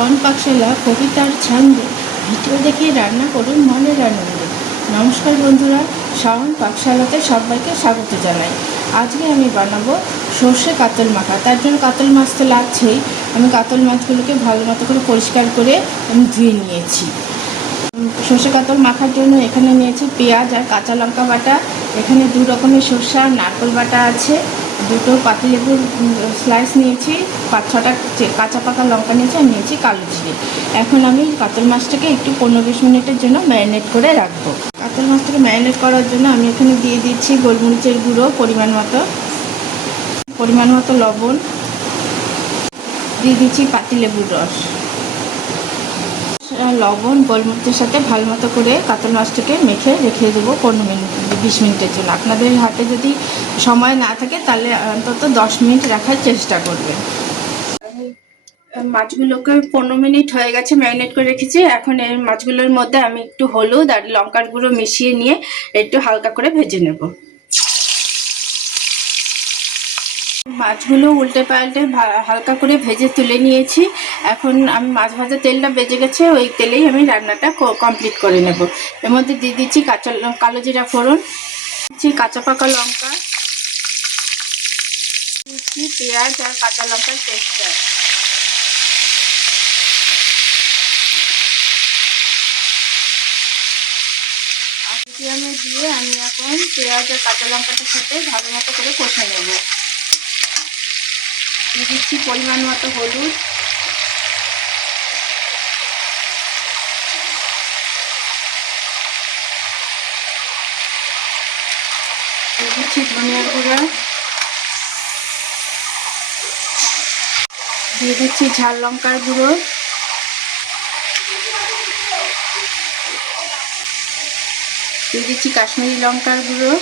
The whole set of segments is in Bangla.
শাওন পাকশালা কবিতার ছন্দে ভিডিও দেখে রান্না করুন মনের আনন্দে। নমস্কার বন্ধুরা, শাওন পাকশালাতে সবাইকে স্বাগত জানাই। আজকে আমি বানাবো সর্ষে কাতল মাখা। তার জন্য কাতল মাছ তো লাগছেই। আমি কাতল মাছগুলোকে ভালো মতো করে পরিষ্কার করে আমি ধুয়ে নিয়েছি। সর্ষে কাতল মাখার জন্য এখানে নিয়েছি পেঁয়াজ আর কাঁচা লঙ্কা বাটা, এখানে 2 রকমের সর্ষে আর নারকেল বাটা আছে, 2টো পাতিলেবুর স্লাইস নিয়েছি, 5-6টা কাঁচা পাকা লঙ্কা নিয়েছি আর নিয়েছি কালো জিরে। এখন আমি কাতল মাছটাকে একটু 15-20 মিনিটের জন্য ম্যারিনেট করে রাখবো। কাতল মাছটাকে ম্যারিনেট করার জন্য আমি এখানে দিয়ে দিচ্ছি গোলমরিচের গুঁড়ো পরিমাণ মতো লবণ, দিয়ে দিচ্ছি পাতিলেবুর রস। লবণ গোলমরিচের সাথে ভালো মতো করে কাতল মাছটাকে মেখে রেখে দেবো 15-20 মিনিটের জন্য। আপনাদের হাতে যদি সময় না থাকে তাহলে অন্তত 10 মিনিট রাখার চেষ্টা করবেন। মাছগুলোকে 15 মিনিট হয়ে গেছে ম্যারিনেট করে রেখেছি। এখন এই মাছগুলোর মধ্যে আমি একটু হলুদ আর লঙ্কার গুঁড়ো মিশিয়ে নিয়ে একটু হালকা করে ভেজে নেব। মাছগুলো উল্টে পাল্টে হালকা করে ভেজে তুলে নিয়েছি। এখন আমি মাছ ভাজা তেলটা বেজে গেছে, ওই তেলেই আমি রান্নাটা কমপ্লিট করে নেব। এর মধ্যে দিয়ে দিচ্ছি কালো জিরা ফোড়ন, দিচ্ছি কাঁচা পাকা লঙ্কা, দিচ্ছি পেঁয়াজ আর কাঁচা লঙ্কার পেস্টটা, মিডিয়ামে দিয়ে আমি এখন পেঁয়াজ আর কাঁচা লঙ্কাটার সাথে ভালো মতো করে কষে নেব। দিয়ে দিচ্ছি পরিমাণ মতো হলুদ, দিয়ে দিচ্ছি ধনিয়ার গুঁড়া, দিয়ে দিচ্ছি ঝাল লঙ্কার গুঁড়ো, দিয়ে দিচ্ছি কাশ্মীরি লঙ্কার গুঁড়ো,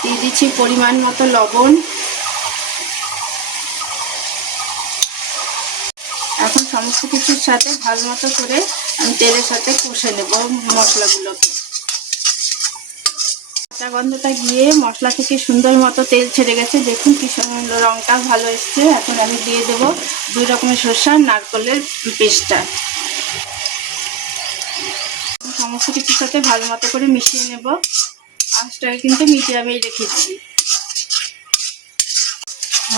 দিয়ে দিচ্ছি পরিমাণ মতো লবণ। এখন সমস্ত কিছুর সাথে ভালো মতো করে আমি তেলের সাথে কষে নেব মশলাগুলোকে। কাঁচা গন্ধটা গিয়ে মশলা থেকে সুন্দর মতো তেল ছেড়ে গেছে, দেখুন কি সুন্দর রঙটা ভালো এসছে। এখন আমি দিয়ে দেব 2 রকমের সরষে আর নারকেলের পেস্টটা। সমস্ত কিছুর সাথে ভালো মতো করে মিশিয়ে নেব। আঁচটাকে কিন্তু মিডিয়ামেই রেখেছি।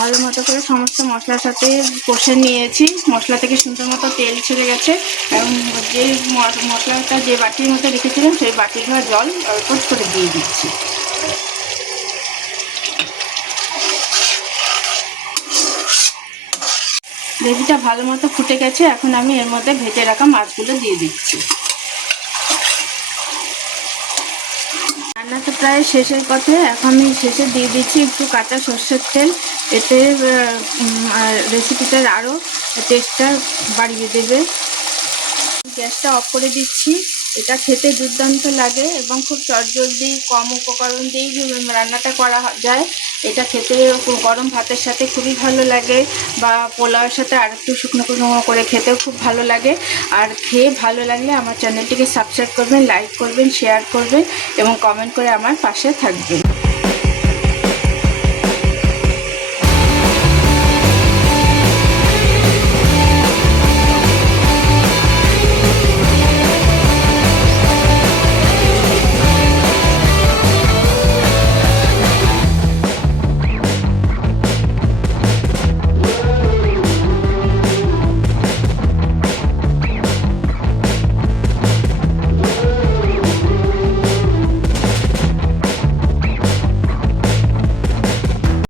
ভালো মতো করে সমস্ত মশলার সাথে কষে নিয়েছি। মশলা থেকে সুন্দর মতো তেল ছেড়ে গেছে এবং যে মশলাটা যে বাটির মধ্যে রেখেছিলাম সেই বাটি ধোয়া জল অল্প করে দিয়ে দিচ্ছি। গ্রেভিটা ভালো মতো ফুটে গেছে, এখন আমি এর মধ্যে ভেজে রাখা মাছগুলো দিয়ে দিচ্ছি। রান্নাটা প্রায় শেষের পথে, এখন আমি শেষে দিয়ে দিচ্ছি একটু কাঁচা সর্ষের তেল। এতে রেসিপিটার আরও টেস্টটা বাড়িয়ে দেবে। গ্যাসটা অফ করে দিচ্ছি। এটা খেতে দুর্দান্ত লাগে এবং খুব চটজলদি কম উপকরণ দিয়েই রান্নাটা করা যায়। এটা খেতে গরম ভাতের সাথে খুবই ভালো লাগে, বা পোলাওয়ের সাথে আর একটু শুকনো করে খেতেও খুব ভালো লাগে। আর খেয়ে ভালো লাগলে আমার চ্যানেলটিকে সাবস্ক্রাইব করবেন, লাইক করবেন, শেয়ার করবেন এবং কমেন্ট করে আমার পাশে থাকবেন।